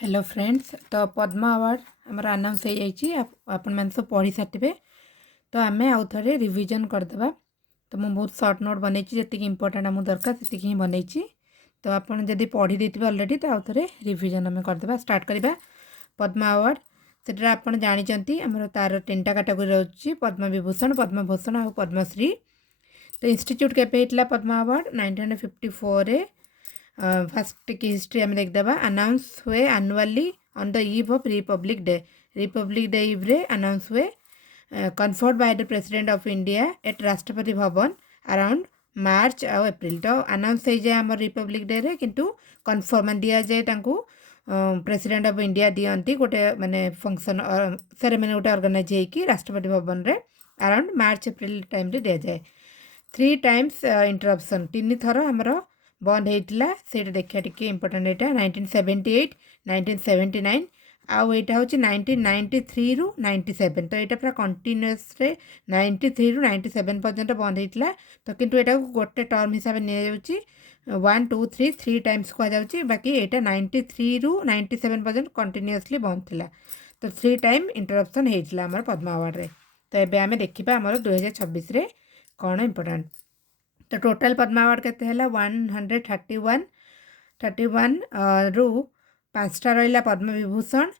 Hello friends. तो Padma award आमर announce हो जाइए आपण मैंने सब पढ़ी सारे। तो आम आउ थे रिविजन करदे। तो मुझे बहुत सर्ट नोट बनई जी इंपोर्टाट आमको दरकार से ही बनई। तो आपड़ जब पढ़ी देते अलरेडी तो आउ थे रिविजन आम करदे। स्टार्ट करवा पद्मा अवार्ड से आप जानते आमर तार 3टा कैटेगरी रोचे पद्म विभूषण पद्म भूषण और पद्मश्री। तो इंस्टीट्यूट केवे होता पद्मा अवार्ड 1954 फर्स्ट की हिस्ट्री आम देखदेवा। अनाउंस हुए annually on the eve of Republic Day. Republic Day eve रे अनाउंस हुए conferred by the president of India at Rashtrapati Bhavan around March आ एप्रिल। तो अनाउंस हो जाए आम रिपब्लिक डे रे किंतु कन्फर्म मान दि जाए प्रेसिडेंट ऑफ इंडिया दियंती गोटे माने फंक्शन सेरेमनी गोटे ऑर्गेनाइज होगी राष्ट्रपति भवन रे अराउंड मार्च एप्रिल टाइम रे दिया जाए। 3 टाइम्स इंटरप्शन 3 थर आमर बंद होता से देखा टी इम्पोर्टाट यहाँ 1978 1979 आउ यहाँ हूँ 1993 रु 97। तो यहाँ पूरा कंटिन्यूअस 93 रु 97 पर्यंत बंद होता। तो किंतु यहाँ गोटे टर्म हिसाब से नि 1 2 3 3 टाइम्स कहुच्छी। बाकी यहाँ 93 रु 97 पर्यंत कंटिन्यूअसली बंद थी। तो 3 टाइम इंटरप्शन होता आम पद्मा अवार्ड रे। तो ये आम देखा आमर 2026 कौन इम्पोर्टाट। तो टोटल पद्मा अवार्ड केते हैला 131 रु 5टा रहा पद्म विभूषण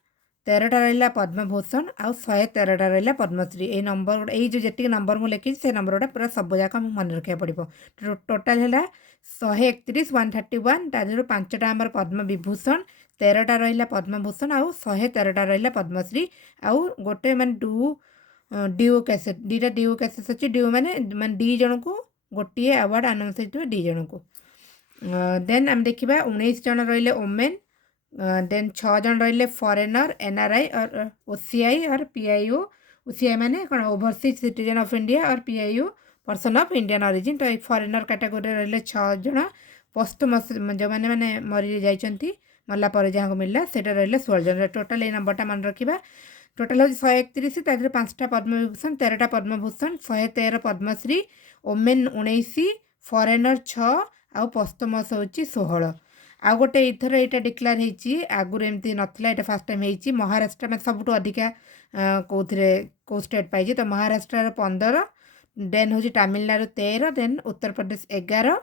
13टा रहा पद्म भूषण आउ 113टा रहा पद्मश्री। ये नंबर ये जो जी नंबर मुझे लिखी से नंबर गुड़ा पूरा सब जाक मन रखा पड़ो। टोटाल है 131 131 तादेहर 5टा आमर पद्म विभूषण 13टा रहा पद्म भूषण आउ 113टा रहा पद्मश्री आउ गोटे मान ड्यू कैसेट 2टा ड्यू कैसेट अच्छी। ड्यू माने डी जन को गोटे अवार्ड अनाउंस होती 2 जन को। देन आम देखा 19 जन रही ओमेन। देन 6 जन रही फॉरेनर एनआरआई और ओसीआई और पीआईओ। ओसीआई माने कौन ओवरसीज सिटीजन ऑफ इंडिया और PIO person of Indian origin. तो ये फॉरेनर कैटेगोरी रही 6 जन। पोस्टमस जो मैंने मैंने मरी जाइए मरला पर जहाँ मिलला से रही 16 जन। टोटाल ये नंबरटा मन रखा। टोटाल हूँ 131 तादेहर 5टा पद्म विभूषण 13टा पद्म भूषण 113 पद्मश्री ओमेन 19 फॉरेनर 6 आउ पोस्टमस हूँ 16। आउ गोटे इथर यहाँ डिक्लेयर होती आगुरी एमती नाला यहाँ फास्ट टाइम होती महाराष्ट्र में सबुठ अधिका कौ स्टेट पाई। तो महाराष्ट्र 15 देन हूँ तमिलनाडु 13 देन उत्तर प्रदेश 11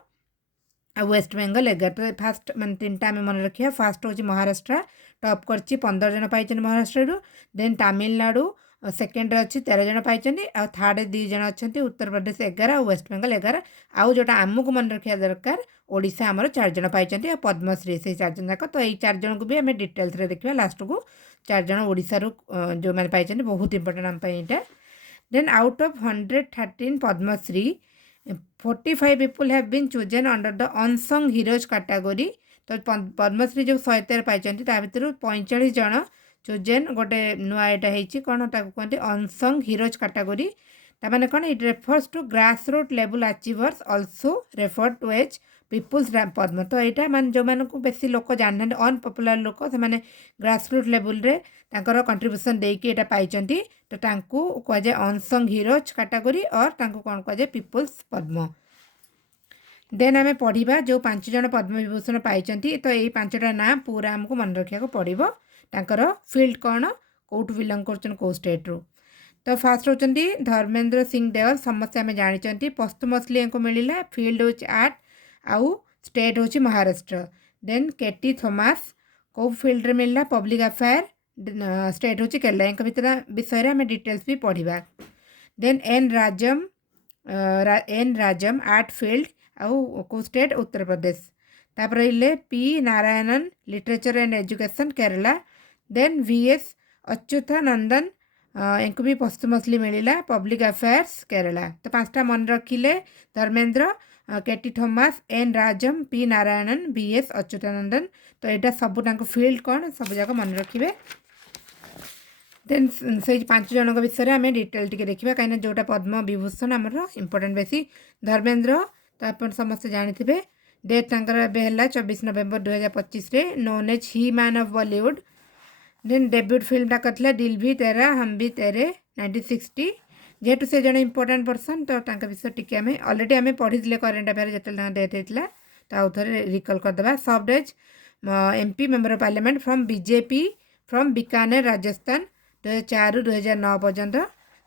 आ वेस्ट बेंगल 11। तो फास्ट मान 3टा आम मन रखा। फास्ट हूँ महाराष्ट्र टॉप कर 15 जन पाई महाराष्ट्र। देन तमिलनाडु सेकेंड अच्छी 13 जन पाई आ थर्ड 2 जन अच्छा उत्तर प्रदेश 11 और वेस्ट बेंगल 11। आउ जोटा आमको मन रखा दरकार ओडिशा आमर 4 जन पाई पद्मश्री से 4 जन जाक। तो ये 4 जन को भी आम डिटेल्स देखा लास्ट को 4 जन ओडिशा जो मैंने पाई बहुत इंपोर्टेंट आम यहाँ। Then out of 113 Padmashri 45 people have been chosen under the unsung heroes category. तो पद्मश्री जो 113 पाई भर 45 जन चोजेन गोटे नुआ यहाँ कौन कहते अनसंग हीरोज कैटेगरी। ताने कौन it refers to grass root level achievers also refer to as peoples Padma. तो यहाँ मान जो मानक बेसी लोक जाना अनपपुलर लोक से ग्रास रूट लेवल रे तांकर कंट्रीब्यूशन देकी एटा पाई। तो तांकू कहुए अनसंग हीरोज कैटेगरी और तांकू कौन कहुए पीपुल्स पद्म। देन आम पढ़ा जो 5 जन पद्म विभूषण पाई। तो यही 5टा ना पूरा आमको मन रखा पड़ो। तांकर फील्ड कौन कौट बिलंग कर कौ स्टेट रू। तो फास्ट होती धर्मेंद्र सिंह देओल समस्त आम जानी पोस्टमसली मिलला फील्ड हूँ आर्ट आउ स्टेट हूँ महाराष्ट्र। देन केटी थॉमस कौ फील्ड रे मिलला पब्लिक अफेयर स्टेट हूँ केरला। इनका भितर विषय में डिटेल्स भी पढ़ा। Then N Rajam art field आउ कौ स्टेट उत्तर प्रदेश। तापर P Narayanan literature and education Kerala. Then VS Achuthanandan इनको भी पोस्टमसली मिलला पब्लिक अफेयर्स केरला। तो 5टा मन रखिले Dharmendra KT Thomas N Rajam P Narayanan VS Achuthanandan. तो यहाँ सब फील्ड कौन सब जाक मन रखिए। देन से 5 जन विषय आम डिटेल टी देखा कहीं जोटा पद्म विभूषण आमर इंपोर्टेंट बेसी धर्मेंद्र। तो आप समस्ते जानी डेट तांकर है 24 November 2025 known as he man of Bollywood. Then debut फिल्मटा करथिले दिल भी तेरा हम भी तेरे 1960। जेहेतु से जन इंपोर्टेंट पर्सन तो विषय टी आम अलरेडी आम पढ़ी करेन्ट अफेयर जो डेथ होता। तो आउ थे रिकल करदे। Served as MP member of parliament from BJP from Bikaner Rajasthan 2004 ରୁ 2009 पर्यंत।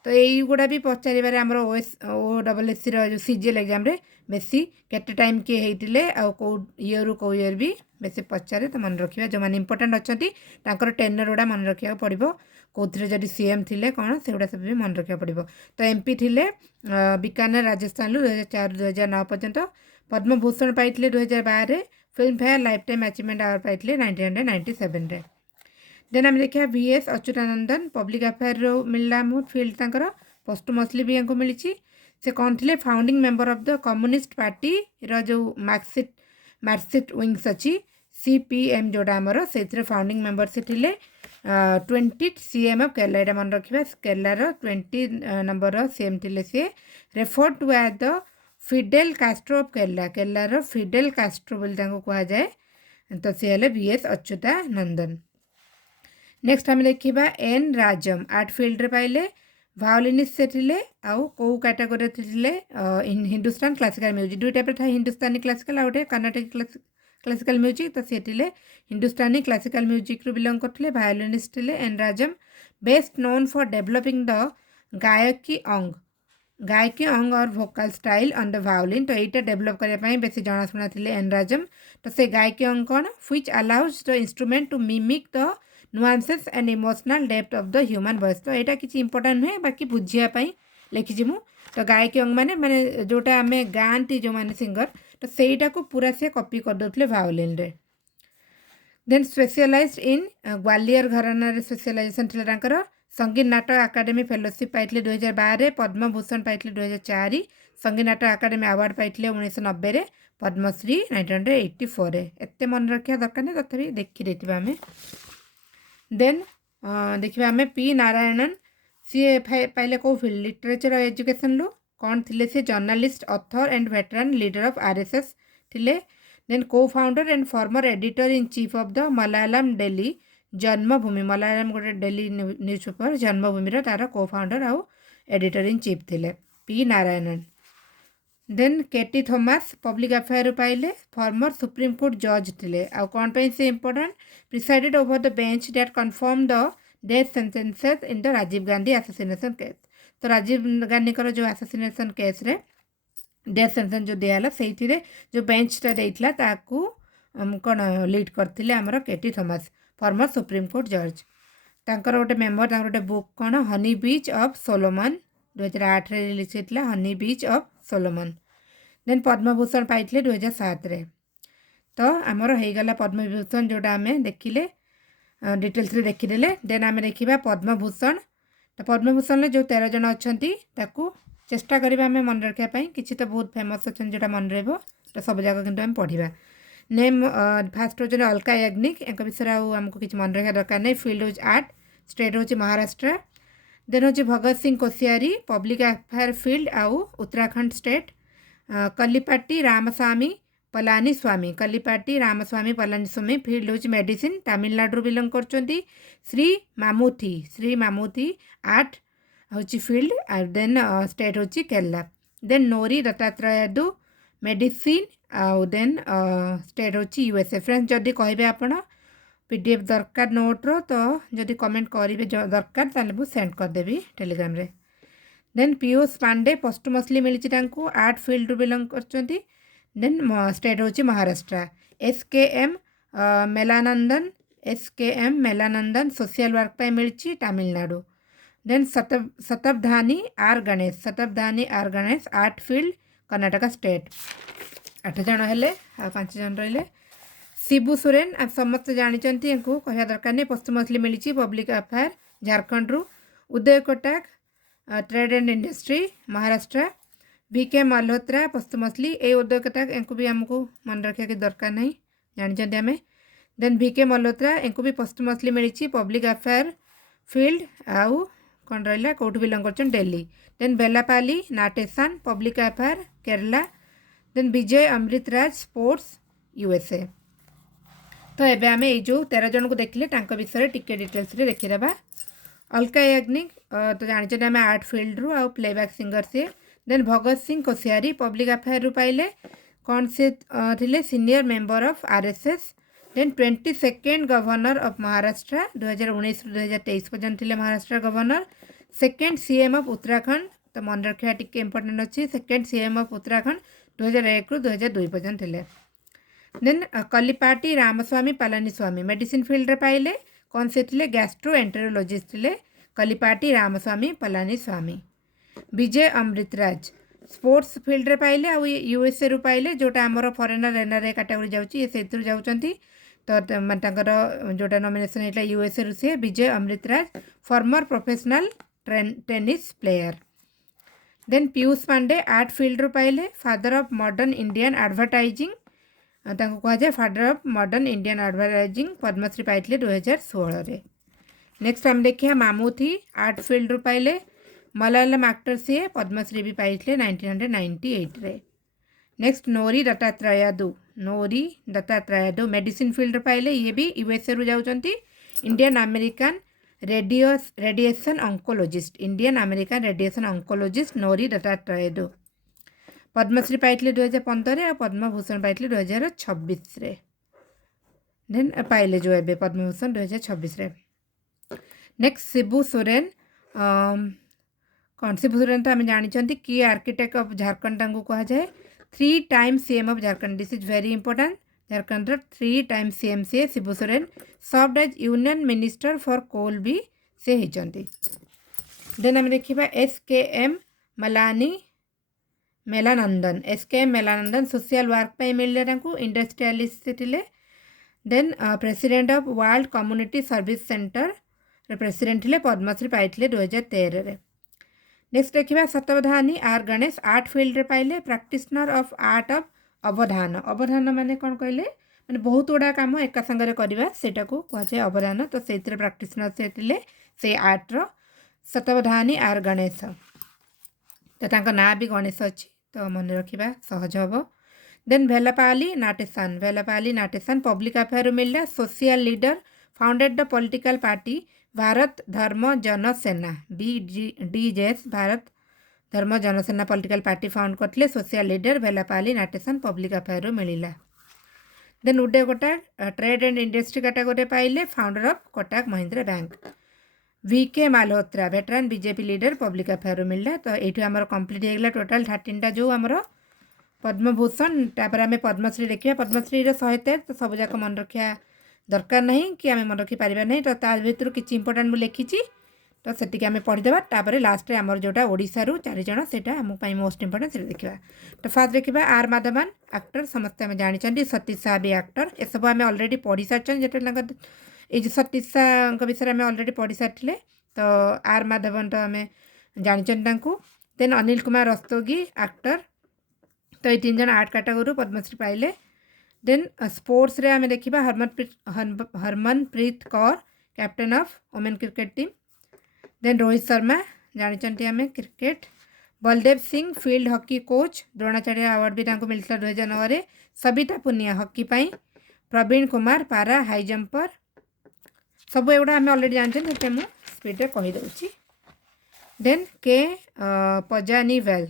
तो युवा भी पचारे आम OSC जो CGL एग्जाम बेसी केते टाइम किए होते कौ इयर रू कौ इयर भी बेसी पचारे। तो मन रखा जो मैंने इंपोर्टेंट अच्छा टेनर गुड़ा मन रखा पड़ो कौन जब CM थे कौन से गुड़ा सब भी मन रखा पड़ो। तो MP थे बीकानेर राजस्थान 2004 ରୁ 2009 पर्यंत। पद्म भूषण पाई 2012 Filmfare lifetime achievement award पाई 1997। देन आम देखा VS अच्युतानंदन पब्लिक अफेयर मिलला फिल्ड तंकर पोस्टमसली भी हमको मिली। से कौन थे founding member of the communist party जो मार्कसिस्ट विंग्स अच्छी CPM जोड़ा आमर से फाउंडिंग मेंबर से थे 20 CM ऑफ केरला। यहाँ मन रखा केरलार 20 नंबर CM थे सी refer to as the Fidel Castro of Kerala. केरलार फिडेल कास्ट्रो बोली कह जाए। तो सी हेल्ले VS अच्युतानंदन। नेक्स्ट आम देखा एन राजम आर्ट फिल्ड पाइले भायोलिनिस्ट से थे आउ कौ कैटेगोरी थे हिंदुस्तान क्लासिकल म्यूजिक दुई टाइप था हिंदुस्तानी क्लासिकल आ गए कर्नाटक क्लासिकल म्यूजिक। तो सी थे हिंदुस्तानी क्लासिकल म्यूजिक रू बिलंग करते भायोलिनिस्ट थे N Rajam best known for developing the gayaki ang और Bhokaal style on the violin. तो यहाँ डेभलप करने बेस जनाशुना थे एन राजम। तो से गायकी अंग कौन which allows the instrument to mimic the nuances and emotional depth of the human voice. तो यहाँ किसी इंपोर्टेंट नुहे बाकी बुझापी लिखी मु। तो गायकी अंग माने माने जोटा आम गाँती जो मैंने सिंगर तो सहीटा को पूरा से कॉपी कर दौले वायोलिन रे। देन स्पेशलाइज्ड इन ग्वालियर घराना स्पेशलाइजेशन थे संगीत नाटक अकादेमी फेलोशिप पाई 2012 पद्म भूषण पाई 2004 संगीत नाटक अकादेमी अवार्ड पाई 1990 पद्मश्री 1984। एत मन रखा दरकार नहीं तथापि देखी देथिबा आमे। देन देखिए आम P नारायणन सी पाइले कौ फील्ड लिटरेचर और एजुकेशन रू कौन थे सी journalist author and veteran leader of RSS थे। Then co founder and former editor in chief of the Malayalam daily Janmabhumi Malayalam गोटे डेली न्यूज पेपर जन्मभूमि तार को फाउंडर आउ एडिटर इन चीफ थे P Narayanan. Then KT Thomas public affair पाइले former supreme court जज थे आउ कौन से important presided over the bench that confirm the death sentences in the Rajiv Gandhi assassination case. तो राजीव गांधी जो असोसिनेशन केस रे डेथ सेंटेंस जो दिया से जो बेंचटा देता कौन लीड करते आमर KT Thomas farmer supreme court जज। तांकर गोटे मेंबर गोटे बुक कौन हनी बीच ऑफ सोलोमन 2008 रिलीज होता हनी बीच ऑफ सोलोमन। देन पद्मभूषण पाई 2007 रे। तो आमर होगला पद्मभूषण जोटा आम देखिले डिटेल्स रे देखीदे। देन आम देखा पद्मभूषण। तो पद्मभूषण जो 13 जन अच्छा चेष्टा करवा आम मन रखापी किसी तो बहुत फेमस अच्छा जोटा मन रहा तो सब जगह कि आम पढ़ा। नेम फास्ट हो अलका याग्निक एक विषय आमको किसी मन रखा दरकार नहीं। फील्ड हूँ आर्ट स्टेट हूँ महाराष्ट्र। देन हूँ Bhagat Singh Koshyari public affair field आउ उत्तराखंड स्टेट। कलिपाटी रामस्वामी पलानी स्वामी कलिपाटी रामस्वामी पलानी स्वामी फील्ड हूँ मेडिसिन तमिलनाडु बिलंग कर। श्री मामुथी आर्ट हूँ फील्ड देन स्टेट हूँ केरला। देन नोरी दत्तात्रेय मेडिसिन आउ देन स्टेट हूँ USA। फ्रेंड्स जदि कहे आपण PDF दरकार नोट्र तो जदि कमेंट करेंगे दरकार ताले मुझे सेंड करदेवी टेलीग्राम रे। देन पीयूष पांडे पोस्टमसली मिली आर्ट फील्ड बिलंग कर। देन स्टेट हूँ महाराष्ट्र। SKM मेलानंदन सोशल वर्क पे मिली Tamil Nadu. Then Shatavadhani R Ganesh art field Karnataka state. 8 जन हेले 5 जन रहिले। शिबू सोरेन आप समस्त जानते कहवा दरकार नहीं पोस्टमसली मिली पब्लिक अफेयर झारखंड रू। Uday Kotak trade and industry Maharashtra. VK Malhotra posthumously ए उदय कोटक इनको भी आमको मन रखा कि दरकार नहीं जानते आम। देन VK मल्होत्रा इनको भी पोस्टमसली मिली पब्लिक अफेयर फील्ड आउ कौन रहा कौट बिलंग कर Delhi. Then Vellappally Natesan public affair Kerala. Then Vijay Amritraj sports USA। तो एबे आमे ये जो 13 जन को देखिले टांको विषय टिके डिटेल्स रे देखिदेबा। अलका याग्निक तो जानते आम आर्ट फील्ड रू आउ प्लेबैक सिंगर से। Then Bhagat Singh Koshyari public affair रू पाइले कौन से थे senior member of RSS then 22nd governor of Maharashtra 2019 2023 पर्यंत थे Maharashtra governor. Second CM of Uttarakhand तो मन रखा टी इंपोर्टेंट अच्छी सेकेंड सीएम ऑफ उत्तराखंड 2001 रु 2002 पर्यंत थे। Then Kallipatti Ramaswamy Palaniswami medicine field पाइले कौन से थे गैस्ट्रो एंटेरोलॉजिस्ट थे कलिपाटी रामस्वामी पलानीस्वामी। विजय अमृतराज स्पोर्ट्स फील्ड रे पाइले आ यूएसए रु पाइले जोटा आमर फॉरेनर एनआरआई कैटेगरी जाउची से जाउचंती तो जोटा नॉमिनेशन होता यूएसए रु से Vijay Amritraj former professional tennis player. Then Piyush Pandey art field रु पाइले father of modern Indian advertising कह जाए father of modern Indian advertising Padma Shri पाइले 2016 रे। नेक्स्ट हम देखिए मामूथी आर्ट फील्ड रु पाइले मलयालम एक्टर सी पद्मश्री भी पाई 1998 रे। Next Nori Dattatreyudu medicine field पाइले ये भी यूएसए रु जाउचंती Indian American radiation oncologist Nori Dattatreyudu Padma Shri पाई 2015 और पद्मभूषण पाई 2026 रे। देन पाइले जो ए पद्मभूषण 2026 रे। नेक्स्ट शिबू सोरेन कौन शिबू सोरेन तो आम जानी की आर्किटेक्ट ऑफ झारखंड कह जाए 3 times CM of Jharkhand this is very important Jharkhand 3 times CM सी Shibu Soren served as union minister for coal भी से होती। देन आम देखा SKM मेलानंदन सोशल वर्क पे मिले इंडस्ट्रियलिस्ट थे। Then president of world community service centre president थे पद्मश्री पाई 2013 रे। नेक्स्ट देखा Shatavadhani R Ganesh art field रे पाइले practitioner of art of Avadhana माने कौन कहले माने बहुत गुड़ा काम एक संगे करवा सेटा को कहुए अवधान तो से प्रैक्टिशनर से आर्ट रो शतवधानी आर गणेश तो ना भी गणेश अच्छी तो मन रखा सहज हम। Then Vellappally Natesan public affair मिलला social leader founded the political party Bharath Dharma Jana Sena BDJS Bharath Dharma Jana Sena political party found करते social leader Vellappally Natesan public affair मिलला। Then Uday Kotak trade and industry category पाइले founder of Kotak Mahindra bank. VK Malhotra veteran BJP leader public affair मिलला। तो ये आमर complete होगा total 13टा जो आमर पद्मभूषण तापर आम पद्मश्री देखिए पद्मश्री 113 तो सब जाक मन रखा दरकार नहीं कि आम मन रखिपार नहीं तो ता भर किसी इंपोर्टाट मुझे लिखी तो से आम पढ़ीदेवा तापर लास्ट आमर जोटा ओडिशा रु 4 जन से मोस्ट इंपोर्टेंट से देखा। तो फास्ट देखा आर माधवन एक्टर समस्ते आम जानी सतीश शाह भी एक्टर ये सब आम अलरेडी पढ़ी सारी जो ये सतीश शाह विषय में अलरेडी पढ़ी सारी तो आर माधवन तो आम जानी। देन अनिल कुमार रस्तोगी एक्टर तो ये 3 जन आर्ट कैटेगरी पद्मश्री पाइले। देन स्पोर्ट्स रे आम देखा Harmanpreet Kaur captain of women cricket team. Then Rohit Sharma जानी आम cricket. Baldev Singh field hockey coach Dronacharya award भी मिलता 2009 रे। सबिता पुनिया हॉकी पाई। Praveen Kumar para high jumper सब एगुड़ा आम अलरेडी जानते मुझे स्पीड कहीदे। देन के पजानीवेल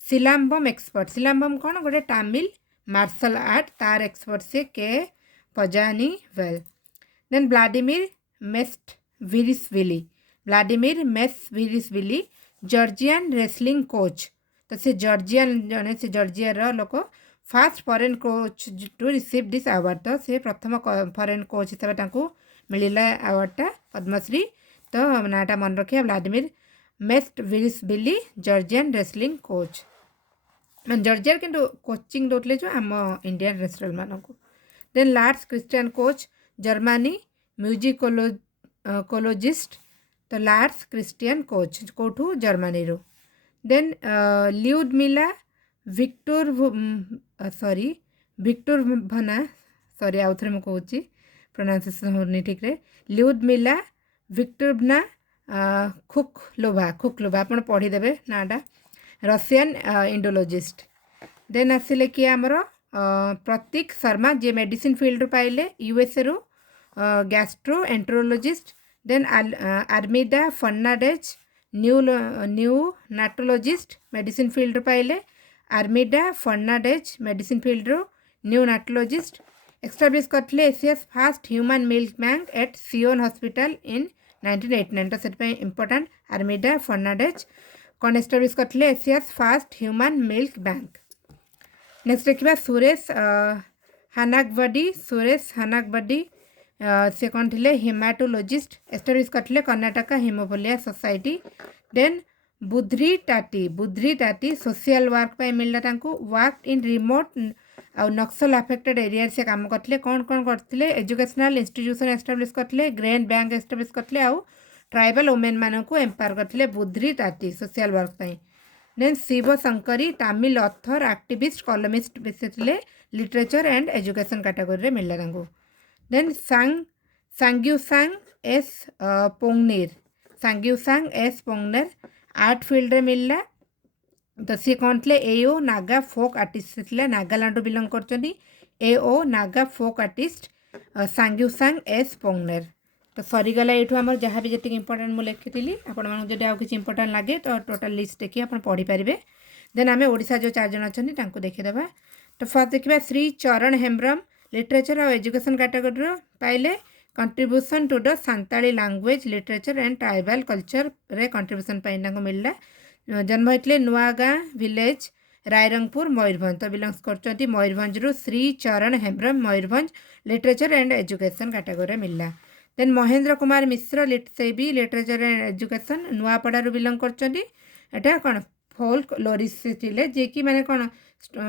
सिलाम्बम एक्सपर्ट सिलाम्बम कौन गोटे तामिल मार्शल आर्ट तार एक्सपर्ट से K Pazhanivel. Then Vladimir Mestvirishvili Georgian wrestling coach तो से जॉर्जियन जने से जॉर्जिया लोक first foreign coach to receive this award तो से प्रथम फॉरेन कोच हिसाब से मिलला अवार्डटा पद्मश्री तो नाटा मन रखिए Vladimir Mestvirishvili Georgian wrestling coach Georgia किंतु कोचिंग दोले जो आम इंडियन रेसलर मानक। Then Lars Christian Koch Germany musicologist तो लार्स क्रिस्टियन कोच कौटू जर्मनी रो। Then Ludmila Viktorovna sorry आउ थे मुझे कहूँ प्रोनाउंसिएशन होनी ठीक रे ल्यूडमिला विक्टोरभना खुखलोभा आप पढ़ीदेवे नाटा रशियन इंडोलॉजिस्ट। देन आसिले कि आमर प्रतीक शर्मा जे मेडिसिन फील्ड पाइले यूएसए रु gastroenterologist. Then Armida Fernandez neonatologist medicine field पाइले Armida Fernandez medicine field neonatologist. Establish करथिले Asia's first human milk bank at Sion hospital in 1989 तो से इंपोर्टेंट आर्मिडा फर्नांडेज कौन एस्टाब्लीश करथिले Asia's first human milk bank. Next देखिबा सुरेश हानागबडी से कौन थे हेमाटोलोजिस्ट एस्टाब्लीश करथिले Karnataka hemophilia society. Then Budhri Tati social work पे मिलला तांको वर्क इन रिमोट आ नक्सल अफेक्टेड एरिया से काम करथिले कौन करथिले एजुकेशनल इंस्टीट्यूशन एस्टाब्लीश करथिले ग्रेन बैंक एस्टाब्लीश करथिले आ ट्राइबल वुमेन मानक एम्पावर करथिले बुद्री टाटी सोशल वर्क पे। Then Siva Sankari Tamil author activist columnist बेसिले लिटरेचर एंड एजुकेशन कैटेगरी रे मिलला तांको। Then Sangyusang S Pongener art field रे मिलला तो सी कौन थे एओ नागा फोक आर्टिस्ट थे नागालैंड बिलंग कर एओ नागा फोक आर्टिस्ट सांग्यूसांग एस पोंगनेर। तो सरीगला ये आम जहाँ भी जी इंपोर्टेंट मुझे लिखी आपण जब आउ कि इंपोर्टेंट लगे तो टोटाल लिस्ट देखिए आप पढ़ी पारे। देन आम ओडिशा जो 4 जन अच्छा देखीदे। तो फर्स्ट देखा श्री चरण हेम्ब्रम लिटरेचर और एजुकेशन कैटेगरी पाइले contribution to the Santali language literature and tribal culture रे कंट्रीब्यूशन मिलला। जन्म होते नुआगाँ विलेज रायरंगपुर मयूरभंज तो बिलंग्स कर Mayurbhanj Shri Charan Hembram Mayurbhanj literature and education category मिलला। देन महेंद्र कुमार मिश्र से भी literature and education Nuapada belong कर कौन फोल्क लोरिस्ट जे कि माने कौन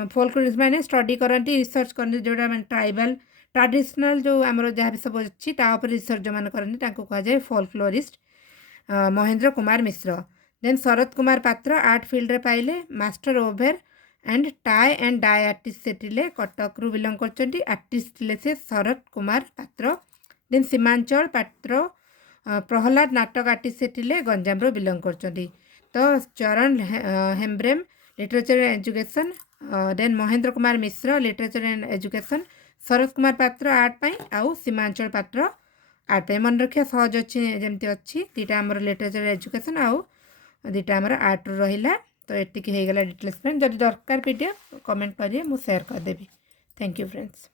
फोल्क मैंने स्टडी करती रिसर्च करती जोटा मैं ट्राइबल ट्रेडिशनल जो आमर जहाँ भी सब अच्छी रिसर्च जो मैंने करती कहुए folklorist Mahendra Kumar Mishra. Then Sharad Kumar Patra art field रे पाइले मास्टर ओभर and tie and dye artist से कटक रु बिलंग कर आर्टिस्ट से शरद कुमार पात्र। देन सीमांचल पात्र प्रहलाद नाटक आर्टिस्ट से गंजाम रु बिलंग कर। तो Charan Hembram literature and education then Mahendra Kumar Mishra literature and education Sharad Kumar Patra art पाई आउ सीमांचल पात्र आर्ट पाई मन रखिया सहज अच्छी जमती अच्छी दीटा आमर लिटरेचर एजुकेशन आउ दीटा आमर आर्ट रहा। तो ये हो गला डिटेल्स जब दरकार पीडीएफ कमेंट करिए मुझे शेयर करदेवी। Thank you friends.